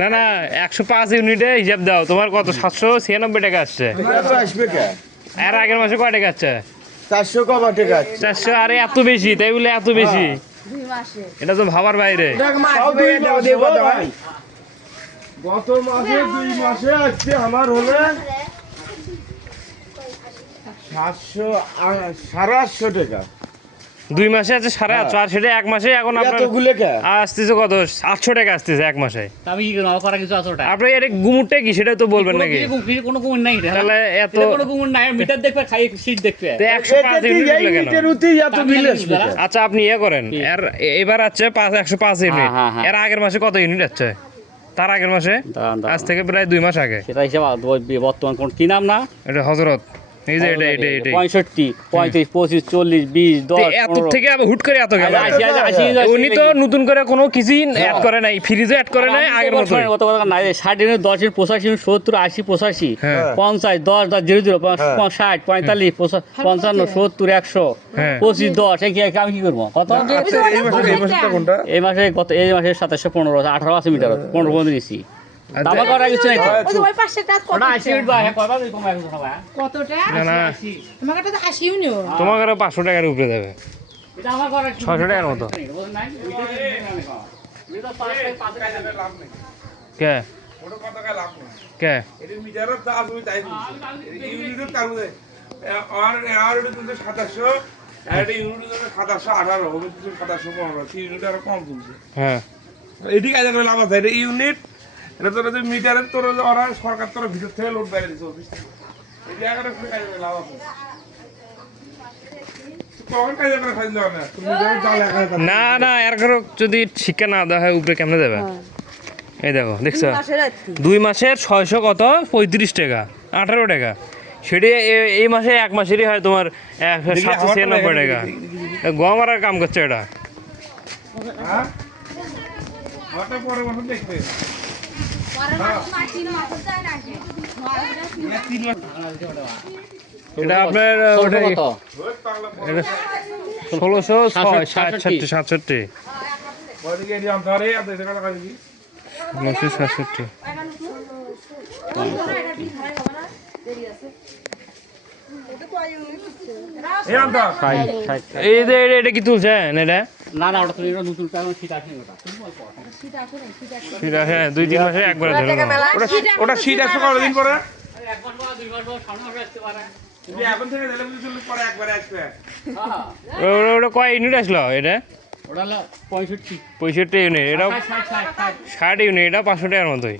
না না 105 ইউনিটে হিসাব দাও, তোমার কত 796 টাকা আসছে। এর আগের মাসে কয় টাকা আসছে? 400 কবা টাকা। 400। আরে এত বেশি, তাই বলে এত বেশি? এটা তো ভাবার বাইরে। গত মাসে 2 মাসে আজকে আমার হলো 700 টাকা। 2 মাসে আছে 850, আর সেটা এক মাসে এখন আপনার আসতেছে কত 800 টাকা আসতেছে এক মাসে। আমি কি করব, করা কিছু আছে ওটা? আপনি এর গুমুরটা কি সেটা তো বলবেন নাকি? কোনো গুমুর নাই, তাহলে এত কোনো গুমুর নাই, মিটার দেখবে, খাই শীট দেখবে। 105 ইউনিট কেন? আচ্ছা আপনি ইয়ে করেন, এর এবার আছে 105 ইউনিট, এর আগের মাসে কত ইউনিট আছে? তার আগের মাসে আজ থেকে প্রায় 2 মাস আগে সেটা হিসাব বর্তমান কোন কি নাম না, এটা হযরত। এই যে এটা 65 35 25 40 20 10 এত থেকে আবার হুট করে এত গেল। উনি তো নতুন করে কোনো কিছুই অ্যাড করে নাই, ফ্রিজও অ্যাড করে নাই, আগের মতো কত কথা নাই। 60 ইউনিট 10 এর 85 70 80 85 50 10 10 00 60 45 55 70 100 25 10। আমি কি করবো? কত এই মাসে কত? এই মাসে 2715 18 আছে মিটার, 15 বন্ধ দিছি। দাবা করা কিছু নাই। ওই 500 টাকা কত? ওটা 80 মিনিট বা কয়বার কম আছে সবাই? কত টাকা? না না তোমাকে তো 80 ইউনিও। তোমাকে 500 টাকার উপরে দেবে, এটা আমার করা 600 টাকার মতো। কে ওটা কত টাকা লাভ নেই, কে এটা মিটারের চার্জ আমি তাই বলছি। ইউনিটের তার মধ্যে আর ওটা কিন্তু 2700, আর ইউনিটের জন্য 2718 হবে, 2715 ইউনিট আরো কম তুলছে। হ্যাঁ এটি কাজ করে লাভ আছে। এটা ইউনিট, এটা তোর মিটারের তোর ওরা সরকার তোর ভিতর থেকে লোড বাইরে দিচ্ছে অফিস থেকে। এটি এগারো কাজ করে লাভ আছে। কখন কাজ করে ফাইল দেওয়া না, তুমি মিটারের চাল একা না না, এর কারো যদি শিক্ষা না দেওয়া হয় উপরে কেমনে দেবে? এই দেখো, দেখছো 2 মাসের 600 কত 35 টাকা 18 টাকা, সেটি এই মাসে এক মাসেরই হয় তোমার 796 টাকা। গম আর কাম করছে এটা। হ্যাঁ ওটা পরে বছর দেখবে। এটা আপনার ওটা 1667 ওইদিকে এটি অন্তরে আর দেশে কথা কাজ কি 1967। এই অন্তর এই যে এটা কি তুলছে এটা? না না, ওটা তুমি নতুন কারণ শীত আসে ওটা। সেটা হ্যাঁ 2-3 মাসে একবার ধরে নাও। ওটা শীত আসবে কতদিন পরে? এক মাস বা 2 মাস বা 3 মাস আসতে পারে। তুমি এখন থেকে দিলে বুঝলে পরে একবারে আসবে। ওটা কয় ইউনিট আসলো এটা? ওটা হলো 65 65 ইউনিট, এটাও 60 60 ইউনিট, এটা 500 টাকার মতোই।